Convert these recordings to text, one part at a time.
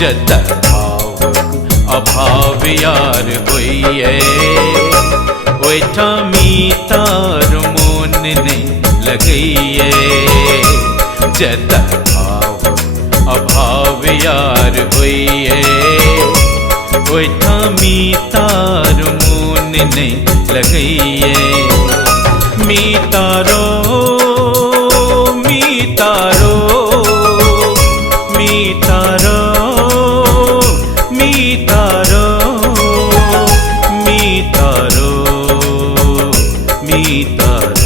जत भावक अभाव यार होइए ओठा मीतार मोन नहीं लगइए जत भावक अभाव यार होइए ओठा मीतार मोन नहीं लगइए मीतारो मीतारो मीतारो मीतारो मीतारो मीतारो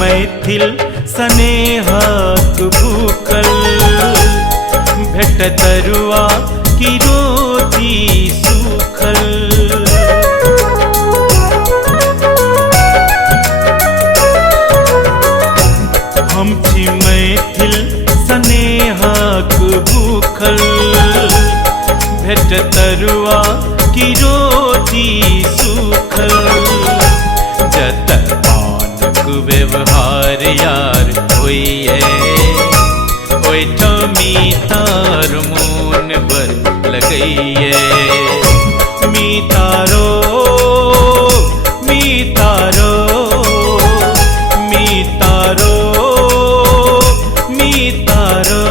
मैथिल स्नेहक भूखल भेट तरुआ की रोटी सूखल हम छी मैथिल स्नेहक भूखल भेट तरुआ की रोटी सूखल जत व्यवहार यार होइए ओठा मीतार मोन बर लगइए मीतारो मीतारो मीतारो मीतारो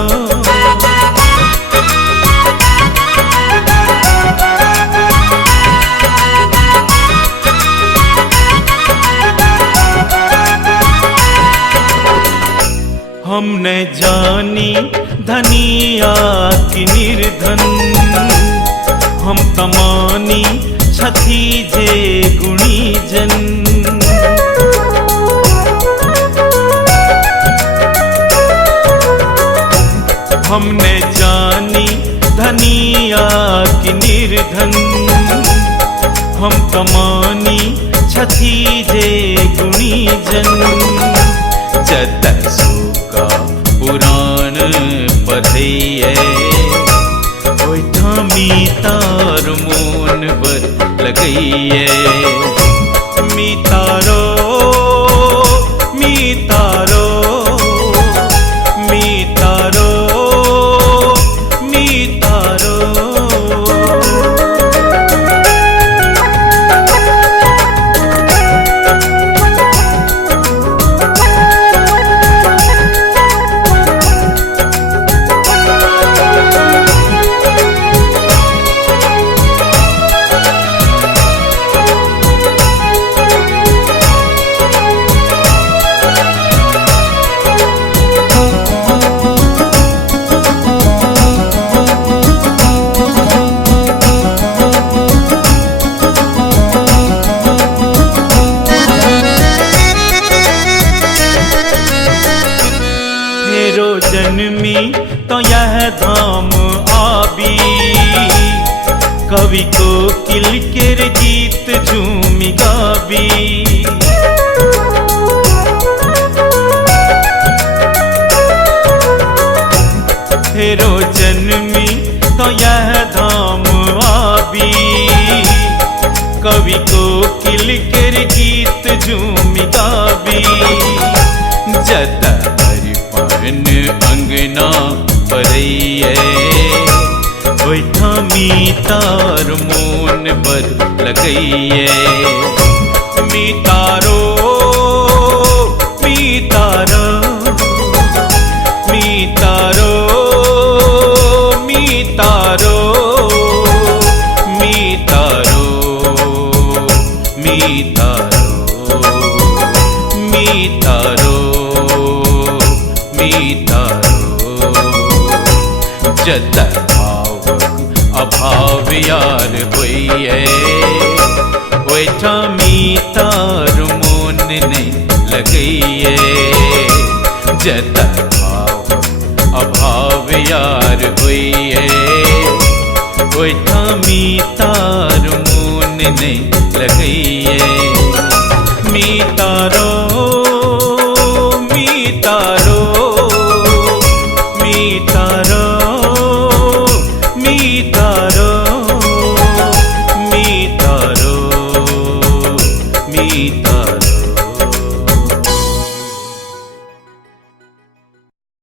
हम न जानी धनिया की निर्धन हम तमानी छथी जे गुणी जन हम न जानी धनिया की निर्धन हम तमानी छथी जे गुणी जन जत पुराण पढ़इए ओठा मीतार मोन बर लगइए मीतारो मीतारो मीतारो मीतारो जन्मी तो यह धाम आबी कवि को किलकिर गीत झूमी गाबी फेरो जन्मी तो यह धाम आबी कवि को किलकिर गीत झूमी गाबी जत अंगना परइए ओठा मीतार मोन बर लगइए मीतारो मीतारो मीतारो मीतारो मीतारो मीतारो मीतारो मीतारो जत भावक अभाव यार होइए ओठा मी तार मोन ने लगइए जत भाव अभाव यार होइए ओठा मी तार मोन ने लगइए मी तारो मी तारो मी तारो मी तारो मी तारो मी तारो